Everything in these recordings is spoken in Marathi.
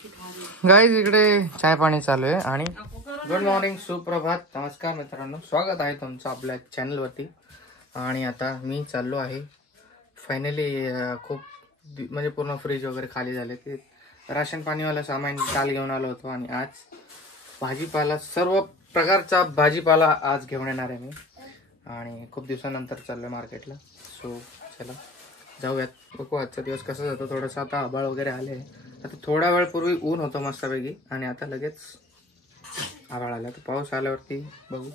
गाईज इकडे चाय पाणी चालू आहे आणि गुड मॉर्निंग, सुप्रभात, नमस्कार मित्रांनो, स्वागत आहे तुमचं आपल्या चॅनलवरती. आणि आता मी चाललो आहे फायनली खूप म्हणजे पूर्ण फ्रीज वगैरे खाली झाले की राशन पाणीवाला सामान काल घेऊन आलो होतो आणि आज भाजीपाला सर्व प्रकारचा भाजीपाला आज घेऊन येणार आहे मी. आणि खूप दिवसानंतर चाललो मार्केटला. सो चला जाऊयात, बघू आजचा दिवस कसा जातो. थोडंसं आता आभाळ वगैरे आले, आता थोडा वेळ पूर्वी ऊन होतं मस्तपैकी आणि आता लगेच आभाळ आला. तर पाऊस आल्यावरती बघू.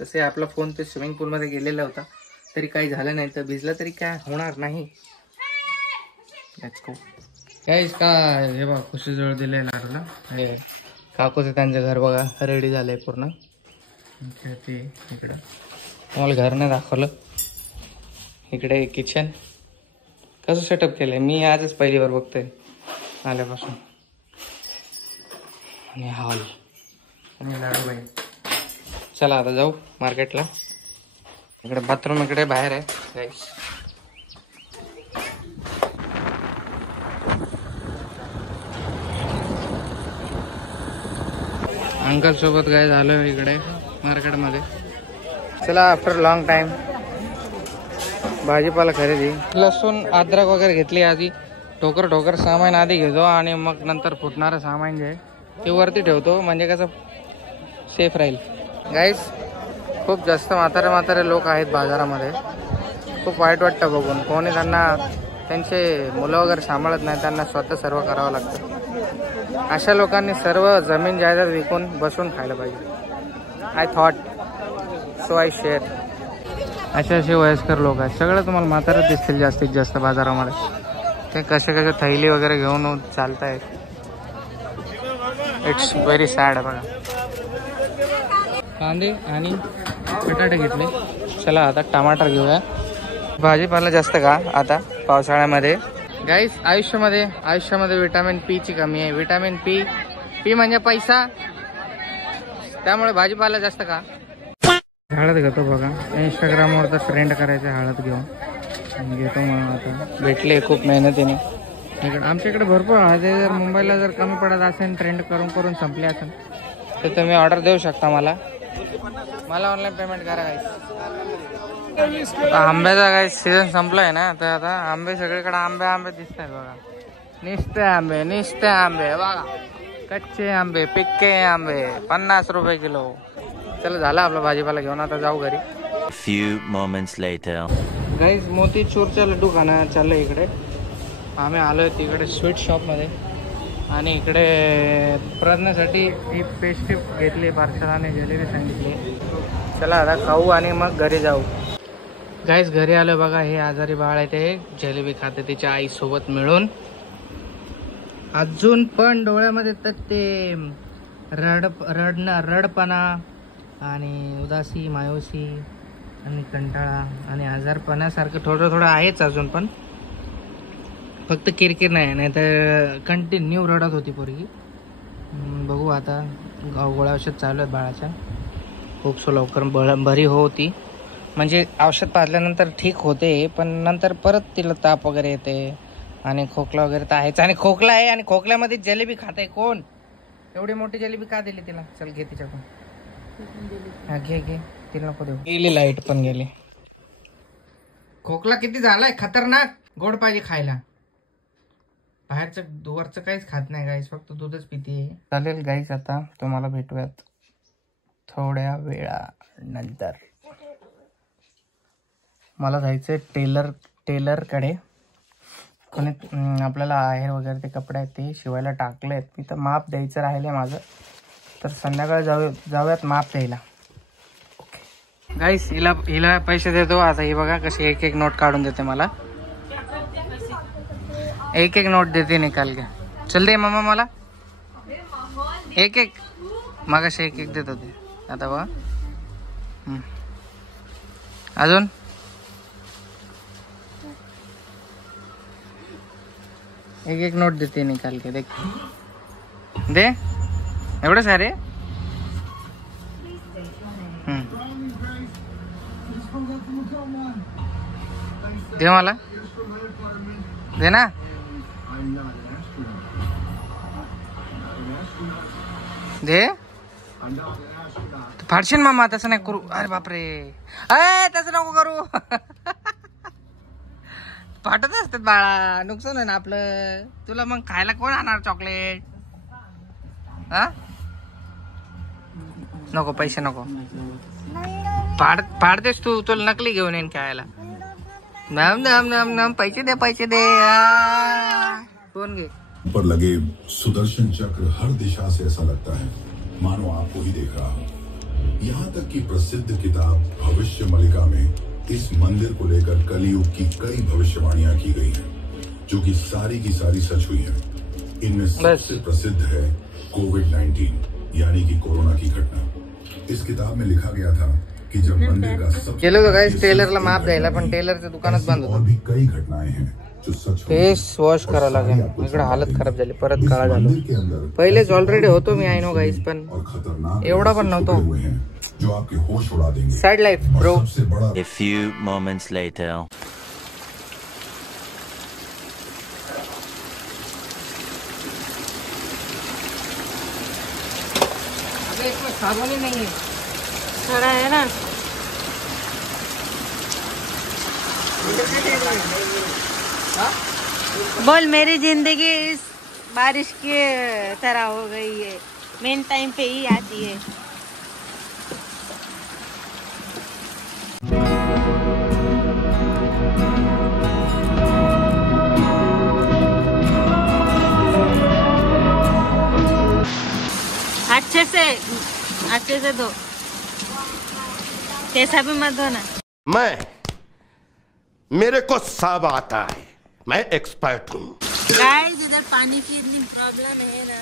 तसे आपला फोन ते स्विमिंग पूलमध्ये गेलेला होता तरी काही झालं नाही, तर भिजला तरी काय होणार नाही. काहीच का हे बघा खुशीजवळ दिले लाडूला. हे काकूचं त्यांचं घर बघा रेडी झालंय पूर्ण. ते इकडं तुम्हाला घर नाही दाखवलं. इकडे किचन कसं सेटअप केलंय मी आजच पहिली बार बघतोय आल्यापासून. आणि हॉल आणि लाडूबाई. चला आता जाऊ मार्केटला. इकडे बाथरूम इकडे बाहेर आहे गाईस. अंकल सोबत काय झालं इकडे मार्केटमध्ये. चला आफ्टर लॉंग टाइम भाजीपाला खरेदी. लसूण अद्रक वगैरे घेतली आधी. ठोकर सामान आधी घेतो आणि मग नंतर फुटणारं सामान जे आहे ते वरती ठेवतो, म्हणजे कसं सेफ राहील. गाईस खूप जास्त म्हातारे लोक आहेत बाजारामध्ये. खूप वाईट वाटतं बघून. कोणी त्यांना त्यांचे मुलं वगैरे सांभाळत नाही, त्यांना स्वतः सर्व करावं लागतं. अशा लोकांनी सर्व जमीन जायदाद विकून बसून खायला पाहिजे. I thought so I share. असे वयस्कर लोक आहेत सगळं तुम्हाला म्हातारच दिसतील जास्तीत जास्त बाजारामध्ये. ते कसे थैली वगैरे घेऊन चालतायत. It's very sad. बघा कांदे आणि बटाटे घेतले. चला आता टमाटर घेऊया. भाजीपाला जास्त का आता पावसाळ्यामध्ये. गाईस आयुष्यामध्ये विटॅमिन पी ची कमी आहे. विटॅमिन पी म्हणजे पैसा, त्यामुळे भाजीपाला जास्त का. हळद घेतो बघा. इंस्टाग्रामवर तर ट्रेंड करायचं हळद घेतो मग. आता भेटले खूप मेहनतीने. इकडे आमच्या इकडे भरपूर हळद आहे. जर मुंबईला जर कमी पडत असेल, ट्रेंड करून संपले असेल तर तुम्ही ऑर्डर देऊ शकता मला ऑनलाईन पेमेंट करा. गाईस आंब्याचा काही सीझन संपलाय ना, तर आता आंबे सगळीकडे आंबे दिसत आहेत बघा. निस्ते आंबे बघा. कच्चे आंबे, पिक्के आंबे 50 रुपये किलो. चला झाला आपला भाजीपाला घेऊन, आता जाऊ घरी. Few moments later. गाईस मोतीचूरचा लड्डू खाणं चाललं इकडे. आम्ही आलोय तिकडे स्वीट शॉपमध्ये आणि इकडे प्रज्ञासाठी ही पेस्ट्री घेतली पार्सल आणि जिलेबी सांगितली. चला आता खाऊ आणि मग घरी जाऊ. गाईस घरी आलं बघा. हे आजारी बाळ आहे ते जिलेबी खाते तिच्या आईसोबत मिळून. अजून पण डोळ्यामध्ये तर ते रडपणा आणि उदासी, मायूसी आणि कंटाळा आणि आजारपणासारखं थोडं आहेच अजून, पण फक्त किरकिर नाही तर कंटिन्यू रडत होती पोरगी. बघू आता गोळ्या औषध चालू आहेत बाळाच्या. खूप सो लवकर बरी होती, म्हणजे औषध पाजल्यानंतर ठीक होते, पण नंतर परत तिला ताप वगैरे येते आणि खोकला वगैरे तर आहेच. आणि खोकला आहे आणि खोकल्यामध्ये जिलेबी खाते कोण. एवढी मोठी जिलेबी का दिली तिला. चल घे तिच्याकडून. हा घे तिला नको देऊ. गेली लाईट पण गेली. खोकला किती झालाय खतरनाक. गोड पाहिजे खायला. बाहेरचं वरचं काहीच खात नाही गाईस, फक्त दूधच पिते. चालेल गाईस, आता तुम्हाला भेटूयात थोड्या वेळानंतर. मला जायचंय टेलरकडे. कोणी आपल्याला आहेर वगैरे ते कपडे आहेत ते शिवायला टाकलेत. मी तर माप द्यायचं राहिले माझं, तर संध्याकाळी जाऊयात माप द्यायला. गाईस हिला पैसे देतो आता. ही बघा कशी एक नोट काढून देते मला. एक नोट देते निकाल के. चल दे मम्मा मला एक मागाशी एक देत होते. आता बघा अजून एक नोट देते निकाल के. देख दे एवढे सारे. दे मला दे ना. दे फाडशील मामा, तसं नाही करू. अरे बापरे, अय तसं नको करू. फाटत असतात बाळा, नुकसान आहे ना आपलं. तुला मग खायला कोण आणणार चॉकलेट? हा नको, पैसे नको. फाडतेस तू, तुला नकली घेऊन येईन खेळायला. नाम नाम नाम नाम, पैसे दे पैसे दे. फोन घे. पर लगे सुदर्शन चक्र हर दिशा से ऐसा लगता है मानो आपको ही देख रहा हो। यहाँ तक कि प्रसिद्ध किताब भविष्य मलिका में इस मंदिर को लेकर कलयुग की कई भविष्यवाणियां की गई हैं, जो कि सारी की सारी सच हुई हैं। इनमें सबसे प्रसिद्ध है कोविड-19 यानी कि कोरोना की घटना। इस किताब में लिखा गया था कि जब मंदिर का गेलो तो गाइस टेलरला माप द्यायला, पण टेलरचं दुकानच बंद होतं. और भी कई घटनाएं हैं जो सच फेस वॉश करावं लागेल. इकडे हालत खराब झाली, परत काळा झालो. पहिलेच ऑलरेडी होतो मी, आय नो गाइस, पण एवढा पण नव्हतो. जो आपके होश उड़ा देंगे. Side life bro. सबसे बड़ा A few moments later. अबे इसमें साबुन ही नहीं है. थोड़ा है ना. बोल मेरी जिंदगी इस बारिश की तरह हो गई है, मेन टाइम पे ही आती है. अच्छे से धो, कैसा भी मत धोना. मेरे को सब आता है, मैं एक्सपर्ट हूँ. गाइस इधर पानी की इतनी प्रॉब्लम है ना,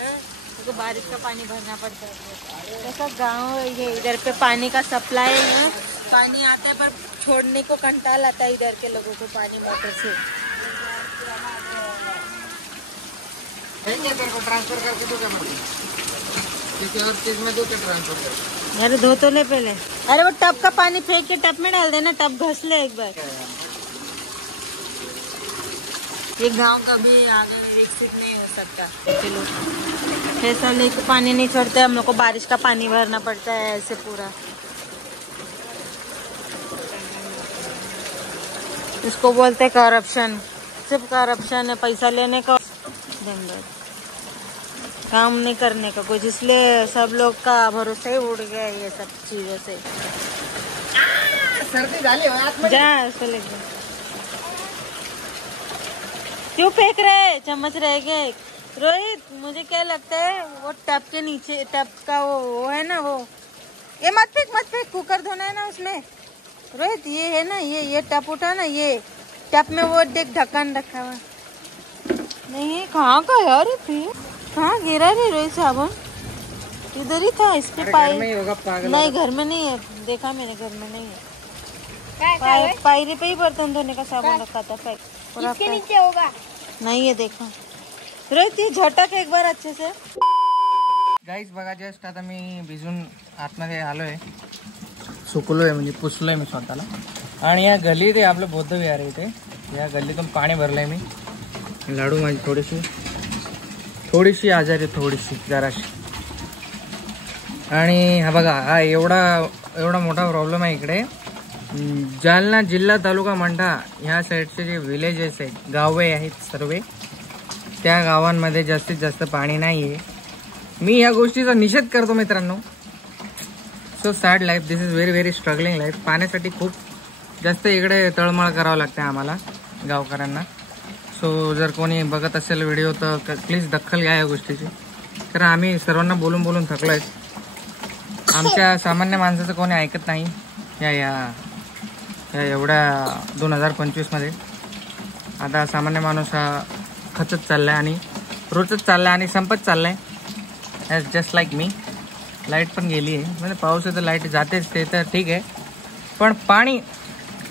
तो बारिश का पानी भरना पड़ता है. ऐसा गांव है ये, इधर पे पानी का सप्लाई है ना, पानी आता है पर छोड़ने को कंटाल आता है इधर के लोगों को पानी मोटर से. ट्रांसफर करके दो, किसी और चीज में दो के ट्रांसफर कर. अरे धो तो ले पहले. अरे वो टब का पानी फेंक के टब में डाल देना, टब घस ले एक बार. ये गांव कभी आगे विकसित नहीं हो सकता. चलो ऐसा लेके पानी नहीं छोड़ते हम लोग को, बारिश का पानी भरना पड़ता है ऐसे पूरा. इसको बोलते करप्शन. सिर्फ करप्शन है, पैसा लेने का, काम नहीं करने का कुछ. इसलिए सब लोग का भरोसा ही उड़ गया ये सब चीजों से. सर्दी झाली हो जा उसको लेके. क्यों फेंक रहे, चम्मच रह गए. रोहित मुझे क्या लगता है वो टब के नीचे, टब का वो है ना, वो ये मत फेंक, कुकर धोना है ना उसमें. रोहित ये है ना, ये टब उठा ना, ये टब में वो देख ढक्कन रखा हुआ नहीं. कहाँ का यार ये फिर, कहाँ गिरा रे रोहित साबुन? इधर ही था इसके पाइप. नहीं घर में नहीं है, देखा मैंने, घर में नहीं है. पायरी पे ही बर्तन धोने का साबुन रखा था. इसके नीचे होगा. नहीं है, देखा रोहित ये झटक एक बार अच्छे से. गाईज बघा, जस्ट आता मी भिजून आतमध्ये आलोय, सुकलोय म्हणजे पुसलोय मी स्वतःला. आणि या गल्लीत आपलं बौद्ध विहार आहे इथे. या गल्लीतून पाणी भरलंय मी. लाडू माझी थोडीशी आजारी, थोडीशी जराशी. आणि हा बघा, हा एवढा मोठा प्रॉब्लेम आहे इकडे. जालना जिल्हा तालुका मंठा ह्या साईडचे जे विलेजेस आहेत, गावे आहेत सर्व, त्या गावांमध्ये जास्तीत जास्त पाणी नाही आहे. मी या गोष्टीचा निषेध करतो मित्रांनो. So sad life, this is very very struggling life. पाण्यासाठी खूप जास्त इकडे तळमळ करावं लागते आम्हाला गावकऱ्यांना. सो जर कोणी बघत असेल व्हिडिओ तर प्लीज दखल घ्या या गोष्टीची, कारण आम्ही सर्वांना बोलून बोलून थकलो आहे. आमच्या सामान्य माणसाचं कोणी ऐकत नाही या एवढ्या 2025 मध्ये. आता सामान्य माणूस हा खचत चाललाय आणि रोजच चाललाय आणि संपत चाललाय, ॲज जस्ट लाईक मी. लाईट पण गेली आहे, म्हणजे पाऊस आहे तर लाईट जातेच, ते तर ठीक आहे. पण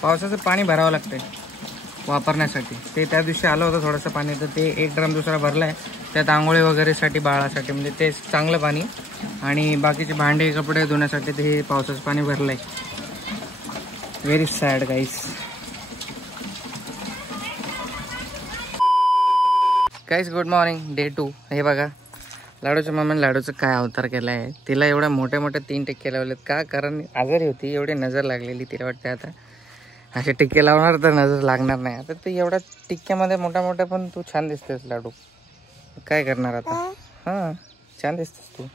पावसाचं पाणी भरावं लागतंय वापरण्यासाठी. ते त्या दिवशी आलं होतं थोडंसं पाणी, तर ते एक ड्रम दुसरा भरला आहे. त्यात आंघोळी वगैरेसाठी, बाळासाठी, म्हणजे ते चांगलं पाणी. आणि बाकीचे भांडे कपडे धुण्यासाठी ते पावसाचं पाणी भरलं आहे. व्हेरी सॅड गाईस. गाईस गुड मॉर्निंग, डे 2. हे बघा लाडूच्या मम्मीने लाडूचं काय अवतार केला आहे. तिला एवढ्या मोठ्या मोठ्या 3 टिक्के लावलेत का? कारण आजारी होती, एवढी नजर लागलेली तिला वाटते आता असे टिक्के लावणार तर नजर लागणार नाही. आता तू एवढ्या टिक्क्यामध्ये मोठ्या मोठ्या पण तू छान दिसतेस लाडू. काय करणार आता? हां छान दिसतेस तू.